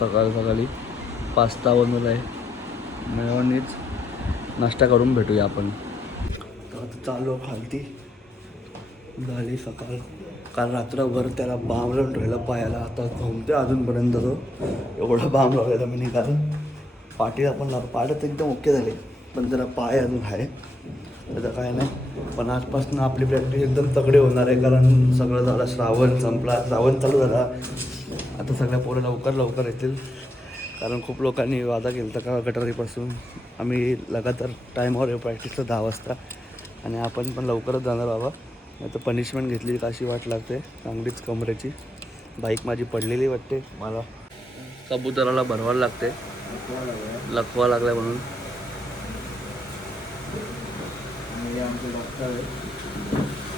सकाळी पास्ता बनवला आहे. मेयोनीज नाश्ता करून भेटूया आपण. आता चालू खालती. झाली सकाळ. काल रात्रभर त्याला बाम लावून ठेवलं पायाला. आता घुमते अजूनपर्यंत तो. एवढा बाम लावलेला मी निघाल. पाठीला पण पाठच एकदम ओके झाले, पण त्याला पाय अजून आहे. त्याचं काय नाही. पण आजपासून आपली प्रॅक्टिस एकदम तगडे होणार आहे, कारण सगळं झालं. श्रावण संपला, श्रावण चालू झाला. आता सगळ्या पोरं लवकर येतील, कारण खूप लोकांनी वादा केला होता का गटारीपासून. आम्ही लगातार टाईमवर येऊ प्रॅक्टिसला 10 वाजता, आणि आपण पण लवकरच जाणार बाबा. नाही तर पनिशमेंट घेतली कशी वाट लागते चांगलीच कमरेची. बाईक माझी पडलेली वाटते मला. कबुतराला भरवायला लागते, लखवा लागला म्हणून. आमचे डॉक्टर आहे,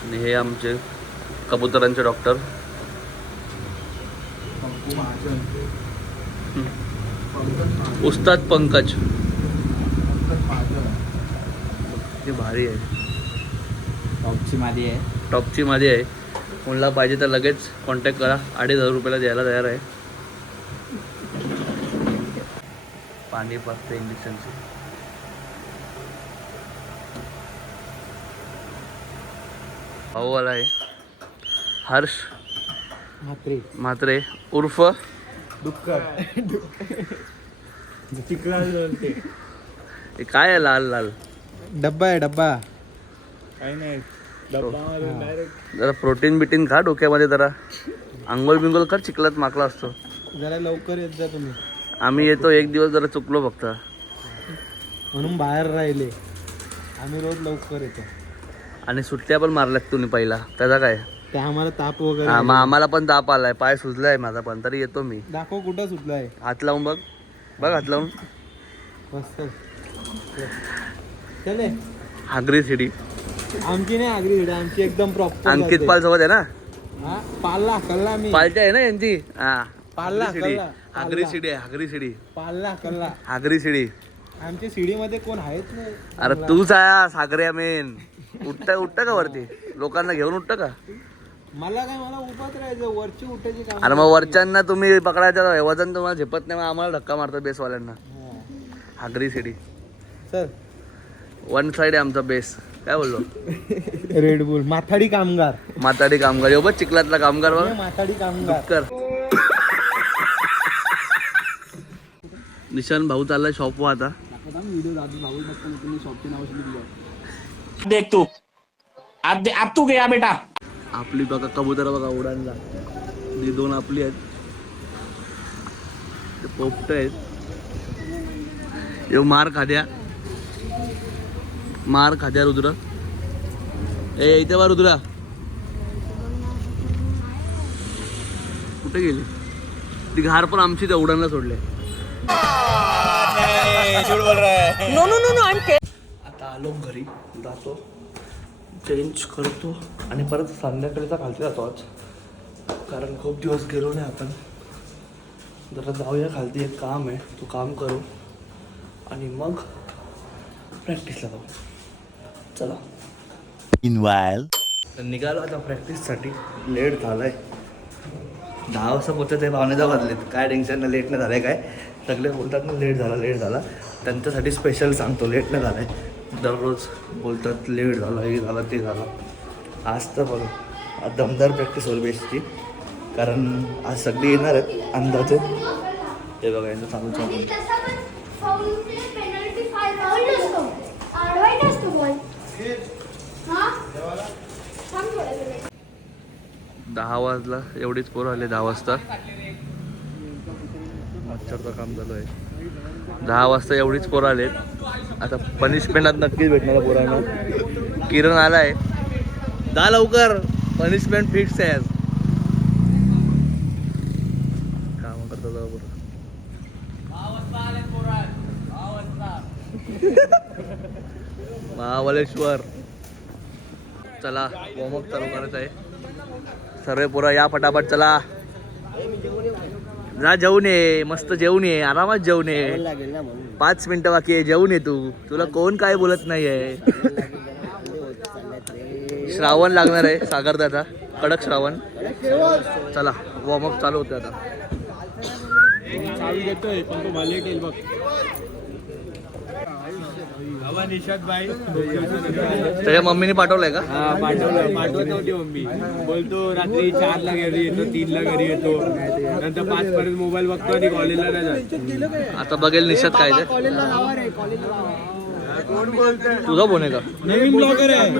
आणि हे आमचे कबुतरांचे डॉक्टर उस्ताद पंकज. किती भारी आहे. टॉपची माझी आहे. कोणाला पाहिजे तर लगेच कॉन्टॅक्ट करा. 2,500 रुपयाला द्यायला तयार आहे. पाणी पाजते इंजेक्शनचे. भाऊवाला आहे हर्ष म्हात्रे उर्फ हे काय आहे लाल लाल डब्बा आहे. डब्बा काही नाही, डायरेक्ट जरा प्रोटीन बिटीन खा डोक्यामध्ये. जरा आंघोळ बिंगोळ कर, चिखलात माकला असतो. जरा लवकर येत जा तुम्ही. आम्ही येतो एक दिवस जरा चुकलो फक्त, म्हणून बाहेर राहिले. आम्ही रोज लवकर येतो. आणि सुट्ट्या पण मारल्यात तुम्ही पहिला. त्याचा काय ते आम्हाला ताप वगैरे आम्हाला पण ताप आलाय. पाय सुजलाय माझा पण, तरी येतो मी. दाखव कुठं सुटलाय. हात लावून बघ. हात लावून. मस्त चले. हागरी सिडी आमची नाही आगरी हिडा, आमची एकदम प्रॉपर. अंकित पाल सोबत आहे ना. हा पाल्ला कल्ला. मी पालच्या आहे ना यांची. हा पाल्ला कल्ला. हागरी सिडी आहे. हागरी सिडी पाल्ला कल्ला. हागरी सिडी. आमच्या सीडीमध्ये कोण आहेच नाही. अरे तूच आहे सागऱ्या मेन. उठतं का वरती, लोकांना घेऊन उठतं का. मला काय, मला उभाच राहायचं. वरची उठायची काम. अरे मग वरच्यांना तुम्ही पकडायचं, वजन तुम्हाला झेपत नाही, मग आम्हाला धक्का मारतात बेसवाल्यांना. Hagari CD sir one side आहे आमचा बेस. काय बोललो. रेडबुल माथाडी कामगार. माताडी कामगार. येऊ बघ चिखलातला कामगार बघ. माथाडी कामगार कर. निशान भाऊ चाललाय शॉपवर आता. देख तू अब तू गया बेटा. आपली बघा कबूतर बघा उडानला. ही 2 आपली आहेत. ते पोपट आहेत. येऊ मार खाद्या रुद्र. ए इथे बा रुद्रा. कुठे गेली ती. घार पण आमची त्या उडानला सोडले. आता आलो घरी. जातो, चेंज करतो, आणि परत संध्याकाळीचा खालती जातो आज, कारण खूप दिवस गेलो नाही आपण. जरा जाऊया खालती. एक काम आहे, तो काम करू, आणि मग प्रॅक्टिसला जाऊ. चला. तर निघालो आता प्रॅक्टिससाठी. लेट झालाय. 10 वाजता पोहोचत आहे. 9:15 वाजलेत. काय टेन्शन नाही, लेट नाही झालं आहे. काय सगळे बोलतात ना लेट झाला. त्यांच्यासाठी स्पेशल सांगतो, लेट नाही झालं आहे. दररोज बोलतात लेट झाला, हे झालं ते झालं. आज तर बघा, आज दमदार प्रॅक्टिस होईल बेस्टची, कारण आज सगळी येणार आहेत अंदाजे. हे बघा यांचं चालूच आहे. 10 वाजला. एवढीच पोरं आले 10 वाजता. आजच्याचं काम चालू आहे. 10 वाजता एवढीच पोरं आलेत. आता पनिशमेंट आज नक्कीच भेटणार पोरांना. किरण आलाय. जा लवकर, पनिशमेंट फिक्स आहे आज. काम करतो जा बरं. महाबलेश्वर. चला वॉर्मअप चालू करायचं आहे. सर्व पोरं या फटाफट. चला जा, जेवून ये. मस्त जेवून ये, आरामात जेवून ये. 5 मिनिटं बाकी आहे. जेवून ये तू. तुला कोण काय बोलत नाही आहे. श्रावण लागणार आहे सागरदाचा. कडक श्रावण. चला वॉर्मअप चालू होते आता. चावी देतोय पण तो भले येईल बघ. बाबा निशाद भाई त्याच्या मम्मीने पाठवलंय का? हा पाठवत नव्हती मम्मी. बोलतो रात्री 4ला घरी येतो, 3ला घरी येतो, नंतर 5 पर्यंत मोबाईल बघतो आणि कॉलेजला नाही जात. आता बघेल निशात काय ते. तुझा फोन आहे का? नवीन ब्लॉगर आहे.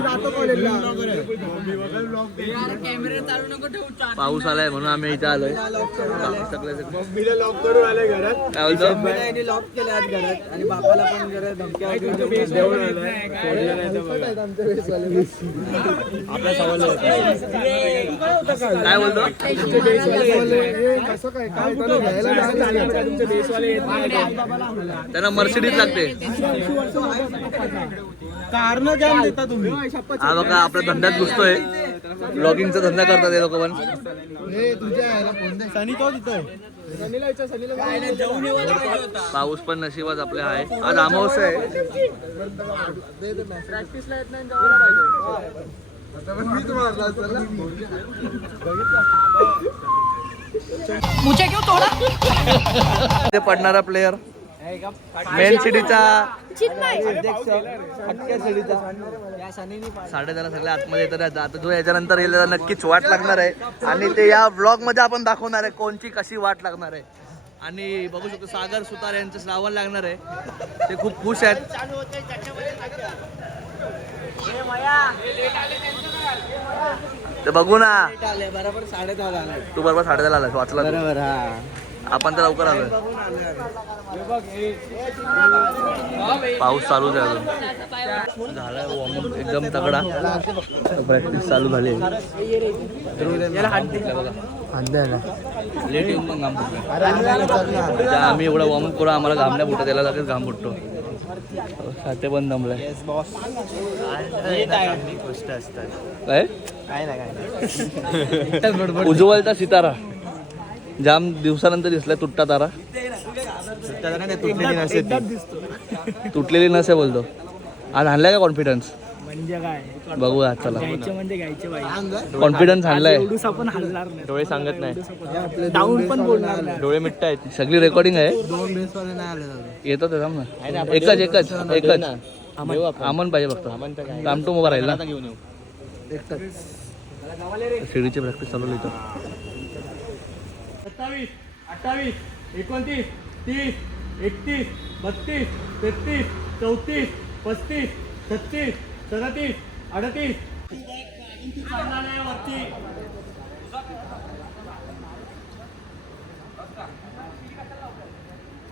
पाऊस आलाय म्हणून आम्ही इथे आलोय. सगळे मम्मीला लॉक करून आले घरात. काय बोलतो? लॉक केले आज घरात आणि बापाला पण जरा धमक्या देऊन आलाय. सोडलं नाही तर बघा. आपल्या सवाल काय बोलतो? त्यांना मर्सिडीज लागते. कारण काय देता तुम्ही? हा बघा आपल्या धंद्यात घुसतोय. ब्लॉगिंगचा धंदा करतात हे लोक पण. सनी तो तिथं पाऊस पण नशिबात आपल्या आहे. आज अमावस्या आहे. प्रॅक्टिसला येत नाही मुझे क्यों तोड़ा? ते पडणारा प्लेयर मेन सिटीचा अध्यक्ष अख्ख्या सिडीचा या सनीनी 10:30 सगळे आतमध्ये येतात. आता जो याच्यानंतर येईल त्याला नक्कीच वाट लागणार आहे आणि ते या व्लॉग मध्ये आपण दाखवणार आहे कोणची कशी वाट लागणार आहे. आणि बघू शकतो सागर सुतार यांचं श्रावण लागणार आहे. ते खूप खुश आहेत. ते बघू ना. बरोबर 10:30 आले. तू बरोबर 10:30 आलास वाचला तू. बरोबर हा. आपण तर लवकर आलोय. पाऊस चालूच आहे अजून. झालाय वॉर्मअप एकदम तगडा. प्रॅक्टिस चालू झाली. लेट येऊन पण घाम फुटला. आम्ही एवढा वॉर्मअप करू आम्हाला घाम नाही फुटत. त्याला लगेच घाम फुटतो. ते पण दमलाय. काय उज्ज्वलता सितारा जाम दिवसानंतर दिसलाय. तुटता तारा. तुटलेली नसे बोलतो. आज आणलाय का कॉन्फिडन्स? म्हणजे काय बघूया चला. म्हणजे घ्यायचे बाई. कॉन्फिडन्स आणलाय. आपण हलणार नाही. डोळे सांगत नाही. डाऊन पण बोलणार नाही. डोळे मिट्ट आहेत. सगळी रेकॉर्डिंग आहे. 2 बेसवाले नाही आले. येतो ते थांब ना. एकच अमन पाहिजे फक्त. कामटो मोबाईल राहील ना. घेऊन येऊ. शिडीची प्रॅक्टिस चालू इथं. 27, 28, 29, 30, 31, 32, 33, 34, 35, 36, 37, 38. वरती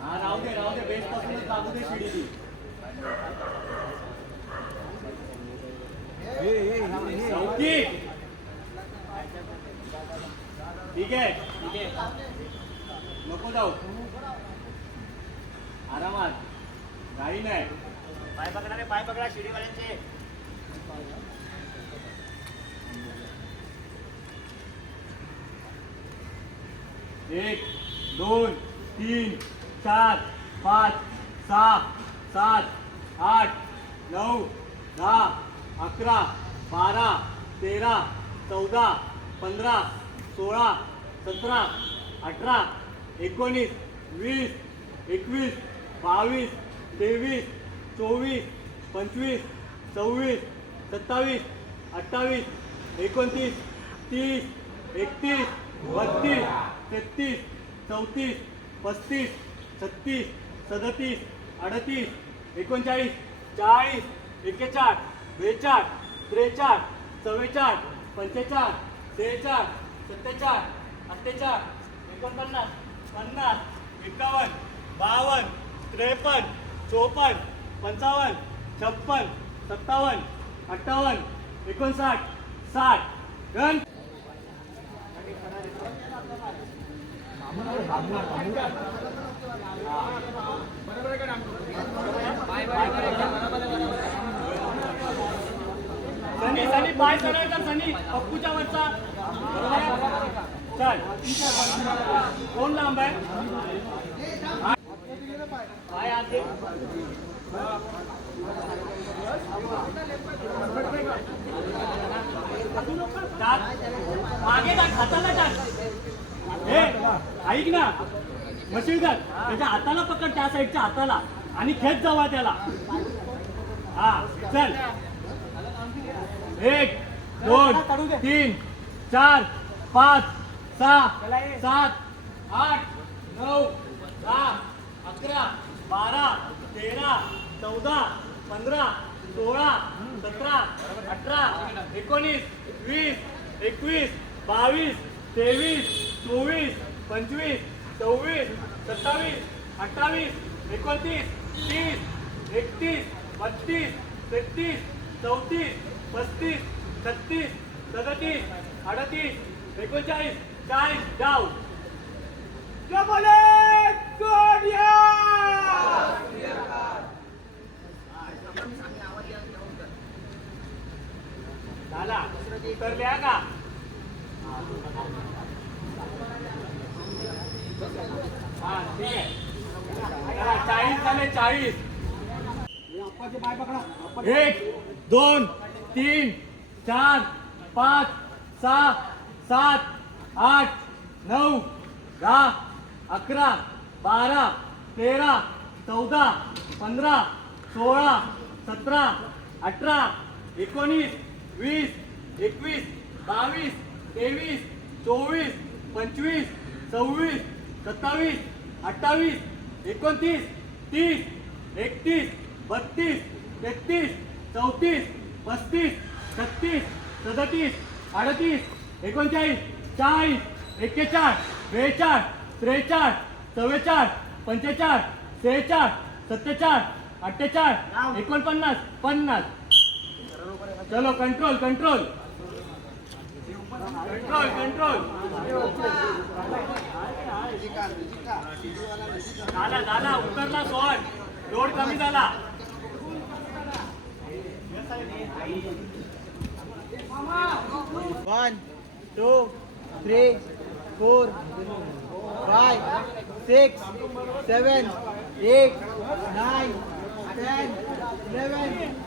हा राहू दे बेस पासूनच लागू दे शिडी. चौकी ठीक आहे नको जाऊ. आरामात काही नाही. पाय पकडा शिडीवाल्यांचे. 1, 2, 3, 4, 5, 6, 7, 8, 9, 10, 11, 12, 13, 14, 15, 16, 17, 18, 19, 20, 21, 22, 23, 24, 25, 26, 27, 28, 29, 30, 31, 32, 33, 34, 35, 36, 37, 38, 39, 40, 41, 42, 43, 44, 45, 46, 47, 48, 49, 50, 51, 52, 53, 54, 55, 56, 57, 58, 59, 60. Run. सनी सनी पाय सरळ कर. सनी पप्पूच्या वरचा. चल कोण लांब आहे? पाय आत दे. मागे टाक. हाताला टाक. हे ऐक ना मशीन कर त्याच्या हाताला पकड त्या साईडच्या हाताला आणि खेच जावा त्याला हा चल 1 2 3 4 5 6 7 8 9 10 11 12 13 14 15 16 17 18 19 20 21 22 23 24 25 26 27 28 29 30 31 32 33 34 35 36 37 38 39 40 जाऊ क्या बोले गोडिया झाला उतरल्या का हा ठीक आहे 40 झाले 40 1 2 3 4 5 6 7 8 9 10 11 12 13 14 15 16 17 18 19 20 21 22 23 24 25 26 27 28 29 30 31 32 33 34 35 36 37 38 39 40 41 42 43 44 45 46 47 48 49 50 चलो कंट्रोल कंट्रोल कंट्रोल कंट्रोल झाला झाला उतरला शॉट लोड कमी झाला 1 2 3 4 5 6 7 8 9 10 11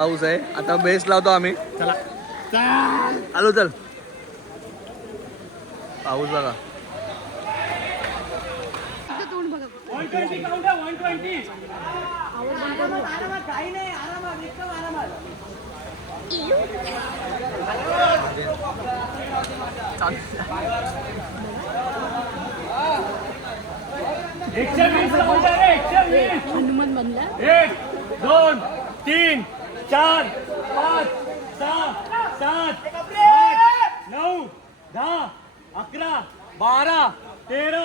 पाऊस आहे आता बेस लावतो आम्ही चला आलो चल पाऊस बघा 120 काउंट आहे 120. एकशे 20 काउंट आहे 120. हनुमान बनला 1 2 3 4 5 6 7 8 9 10 11 12 13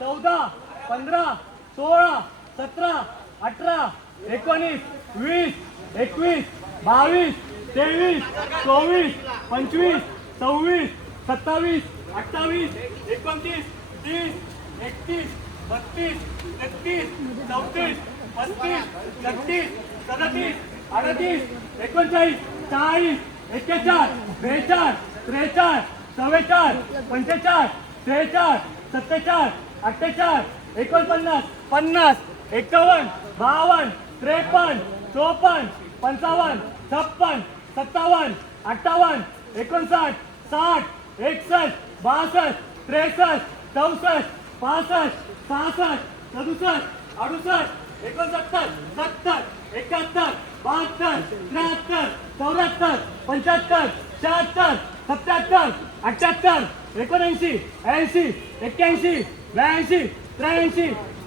14 15 16 17 18 19 20 21 22 23 24 25 26 27 28 29 30 31 32 33 34 35 36 37 38 39 40 41 42 43 44 45 46 47 48 49 50 51 52 53 54 55 56 57 58 59 60 61 62 63 64 65 66 67 68 69 70 71 72 73 74 75 76 77 78 79 80 81 82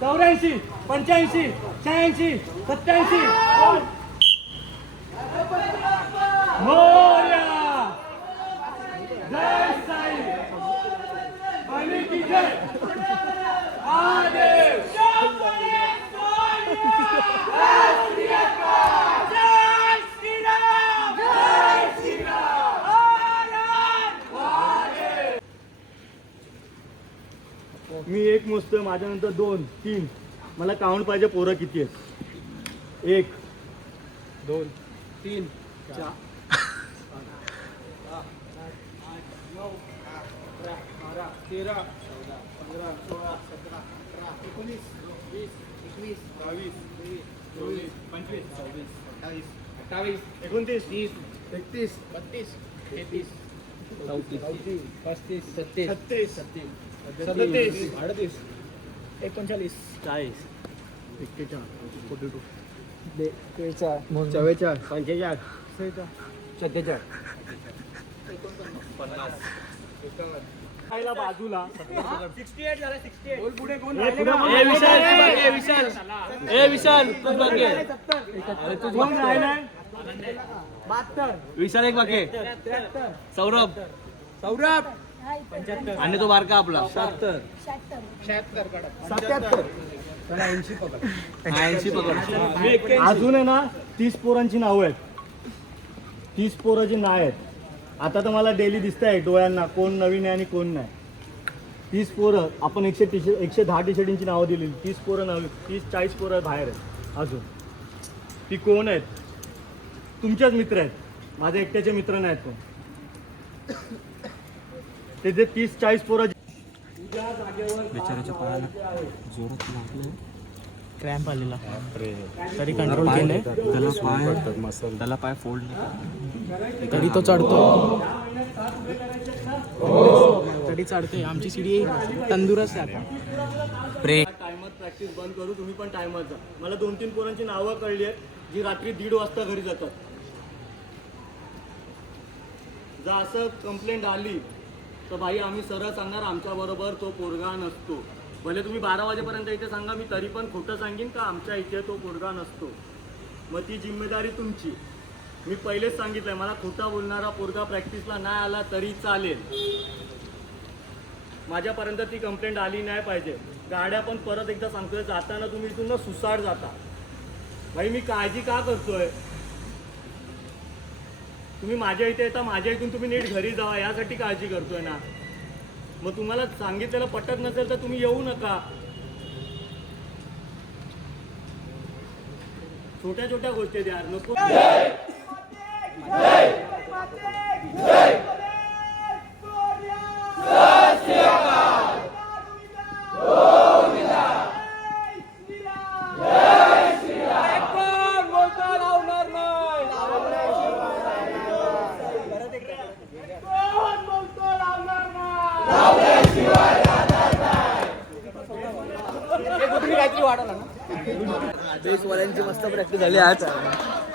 83 84 85 86 87 मोरया जय साई आणि की जय आदेश मी एक मोजतोय माझ्यानंतर 2 3 मला काउंट पाहिजे पोरं किती आहेत 1 2 3 4 13 14 15 16 17 18 19 20 21 22 23 24 25 26 27 28 29 30 31 32 33 34 35 36 37 38 39 40 41 42 44 बाजूला 68 झाला 68 बोल पुढे कोण विशाल तूच बाकी आहे अरे तूच कोण राहिलाय 72 विशाल एक बाकी आहे सौरभ आणि तो बारका आपला 77 80 पकड अजून आहे ना 30 पोरांची नावं आहेत 30 पोरं जी नाव आहेत आता तर मला डेली दिसत आहे डोळ्यांना कोण नवीन आहे आणि कोण नाही 30 पोरं आपण 110 टी शर्टींची नावं दिलेली 30 पोरं नवीन 30-40 पोरं बाहेर आहेत अजून ती कोण आहेत तुमच्याच मित्र आहेत माझे एकट्याचे मित्र नाहीत कोण ते जे 30-40 पोरं बिचाराच्या पायाला जोरात लागले क्रॅम्प आलेला तरी कंट्रोल केले त्याला पाय फोल्ड तरी तो चढतो तरी चढते आमची सीडी तंदुरस्त आहे आता ब्रेक टायमर प्रॅक्टिस बंद करू तुम्ही पण टायमर जा मला 2-3 पोरांची नावं कळली आहेत जी रात्री 1:30 वाजता घरी जातात जर असं कंप्लेंट आली तर भाई आम्ही सरळ सांगणार आमच्या बरोबर तो पोरगा नसतो भले तुम्ही 12 वाजेपर्यंत इथे सांगा मी तरी पण खोटं सांगेन का आमच्या इथे तो पोरगा नसतो मग ती जिम्मेदारी तुमची मी पहिलेच सांगितलंय मला खोटा बोलणारा पोरगा प्रॅक्टिसला नाही आला तरी चालेल माझ्यापर्यंत ती कंप्लेंट आली नाही पाहिजे गाड्या पण परत एकदा सांगतोय जाताना तुम्ही इथून ना सुसाट जाता भाई मी काळजी का करतोय तुम्ही माझ्या इथे येता माझ्या इथून तुम्ही नीट घरी जावा यासाठी काळजी करतोय ना मग तुम्हाला सांगितलेलं पटत नसेल तर तुम्ही येऊ नका छोट्या छोट्या गोष्टी द्या नको काहीतरी वाढ बेसवाल्यांची मस्त प्रॅक्टिस झाली आज.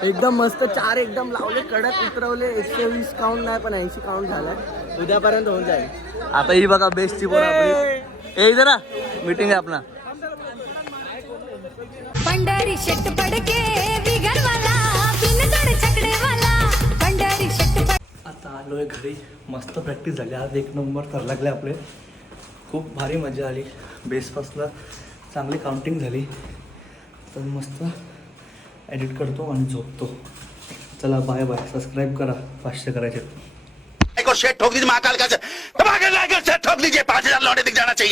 एकदम मस्त 4 एकदम लावले कडक उतरवले. 120 काउंट नाही पण 80 काउंट झालाय. उद्यापर्यंत होऊन जाईल. आता ही बघा बेस्टची पोरं आपली. ए जरा मीटिंग आहे आपला. पंढरी शेट पडके बिगडवाला बिनजोड छकडेवाला पंढरी शेट आता आलोय घरी. मस्त प्रॅक्टिस झाली आज. 1 नंबर तर लागले आपले. खूप भारी मजा आली. बेसपासला चांगली काउंटिंग झाली. तर मस्त एडिट करतो आणि झोपतो. चला बाय बाय. सबस्क्राईब करा. 500 करायचे. शेट ठोक दीजिए महाकाल का ठोक दीजिए 5000 लौटे दिख जाना चाहिए.